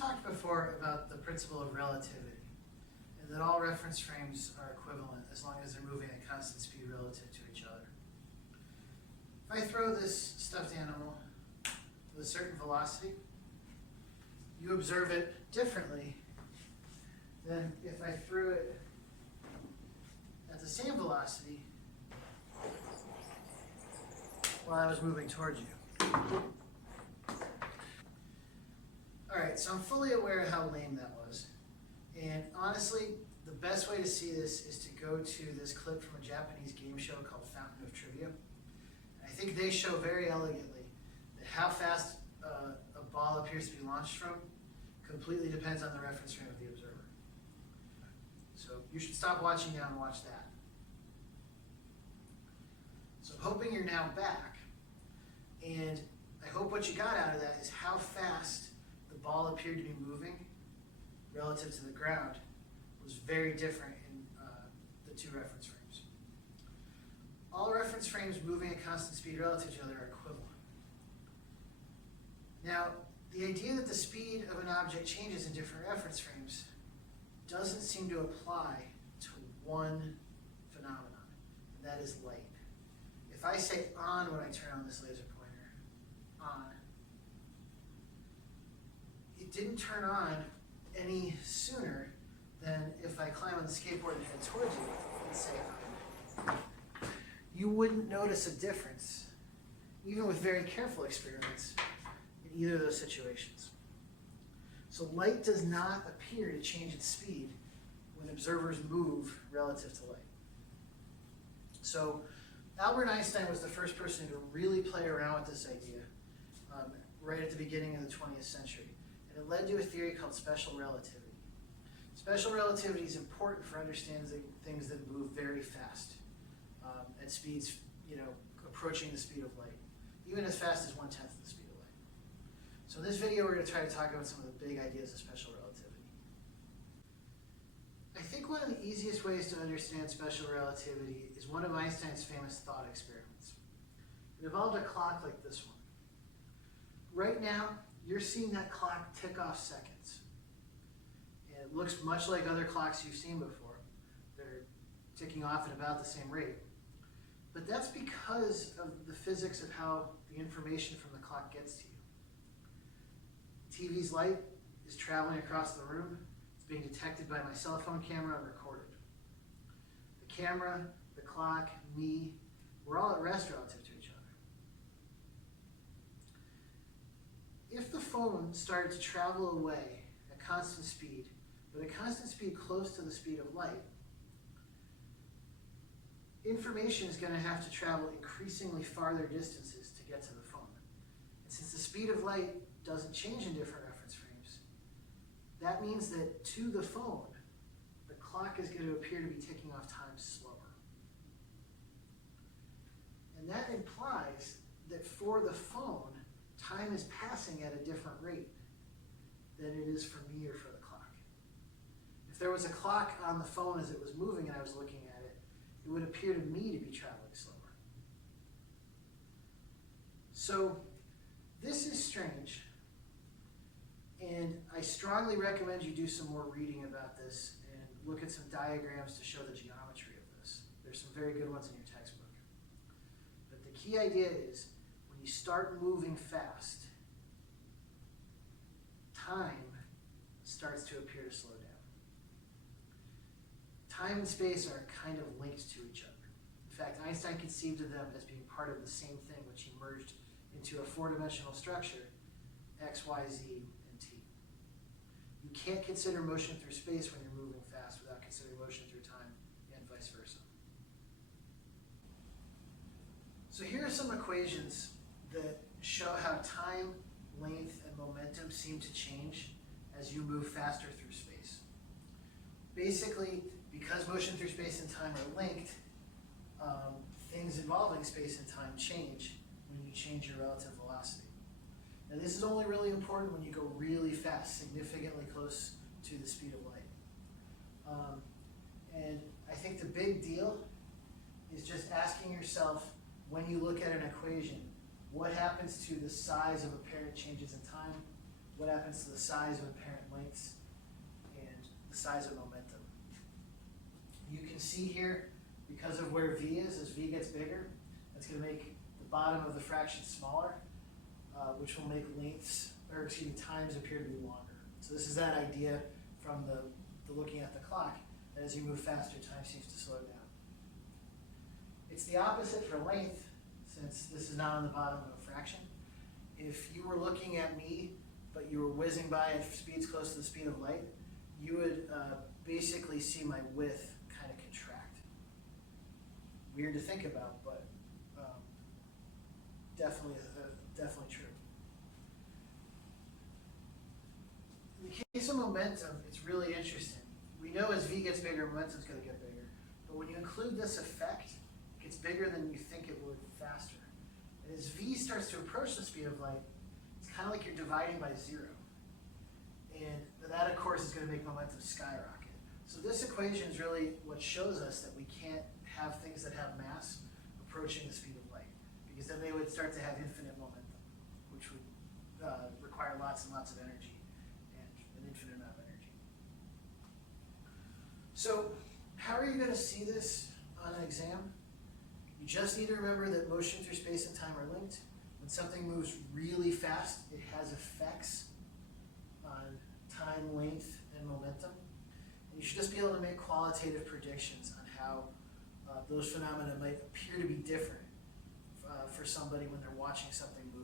talked before about the principle of relativity, and that all reference frames are equivalent as long as they're moving at constant speed relative to each other. If I throw this stuffed animal with a certain velocity, you observe it differently than if I threw it at the same velocity while I was moving towards you. Alright, so I'm fully aware of how lame that was. And honestly, the best way to see this is to go to this clip from a Japanese game show called Fountain of Trivia. And I think they show very elegantly that how fast a ball appears to be launched from completely depends on the reference frame of the observer. So you should stop watching now and watch that. So I'm hoping you're now back, and I hope what you got out of that is how fast the ball appeared to be moving relative to the ground was very different in the two reference frames. All reference frames moving at constant speed relative to each other are equivalent. Now, the idea that the speed of an object changes in different reference frames doesn't seem to apply to one phenomenon, and that is light. If I say on when I turn on this laser pointer, on, it didn't turn on any sooner than if I climb on the skateboard and head towards you and say on. You wouldn't notice a difference, even with very careful experiments, in either of those situations. So light does not appear to change its speed when observers move relative to light. So Albert Einstein was the first person to really play around with this idea right at the beginning of the 20th century. And it led to a theory called special relativity. Special relativity is important for understanding things that move very fast at speeds, approaching the speed of light, even as fast as 1/10 of the speed of light. So in this video, we're going to try to talk about some of the big ideas of special relativity. I think one of the easiest ways to understand special relativity is one of Einstein's famous thought experiments. It involved a clock like this one. Right now, you're seeing that clock tick off seconds. And it looks much like other clocks you've seen before. They're ticking off at about the same rate. But that's because of the physics of how the information from the clock gets to you. TV's light is traveling across the room. It's being detected by my cell phone camera and recorded. The camera, the clock, me, we're all at rest relative to each other. If the phone started to travel away at constant speed, but at constant speed close to the speed of light, information is going to have to travel increasingly farther distances to get to the phone. And since the speed of light doesn't change in different reference frames, that means that to the phone, the clock is going to appear to be ticking off time slower. And that implies that for the phone, time is passing at a different rate than it is for me or for the clock. If there was a clock on the phone as it was moving and I was looking at it, it would appear to me to be traveling slower. So this is strange, and I strongly recommend you do some more reading about this and look at some diagrams to show the geometry of this. There's some very good ones in your textbook. But the key idea is when you start moving fast, time starts to appear to slow down. Time and space are kind of linked to each other. In fact, Einstein conceived of them as being part of the same thing, which he merged into a four-dimensional structure, x, y, z, and t. You can't consider motion through space when you're moving fast without considering motion through time, and vice versa. So here are some equations that show how time, length, and momentum seem to change as you move faster through space. Basically, because motion through space and time are linked, things involving space and time change when you change your relative velocity. Now this is only really important when you go really fast, significantly close to the speed of light. And I think the big deal is just asking yourself, when you look at an equation, what happens to the size of apparent changes in time? what happens to the size of apparent lengths and the size of momentum. You can see here, because of where v is, as v gets bigger, that's going to make the bottom of the fraction smaller, which will make times appear to be longer. So this is that idea from the looking at the clock, that as you move faster, time seems to slow down. It's the opposite for length, since this is not on the bottom of a fraction. If you were looking at me, but you were whizzing by at speeds close to the speed of light, you would basically see my width kind of contract. Weird to think about, but definitely true. In the case of momentum, it's really interesting. We know as v gets bigger, momentum's going to get bigger. But when you include this effect, it gets bigger than you think it would faster. And as v starts to approach the speed of light, it's kind of like you're dividing by 0. And that, of course, is going to make momentum skyrocket. So this equation is really what shows us that we can't have things that have mass approaching the speed of light, because then they would start to have infinite momentum, which would require lots and lots of energy and an infinite amount of energy. So how are you going to see this on an exam? You just need to remember that motion through space and time are linked. When something moves really fast, it has effects on time, length, and momentum. And you should just be able to make qualitative predictions on how those phenomena might appear to be different for somebody when they're watching something move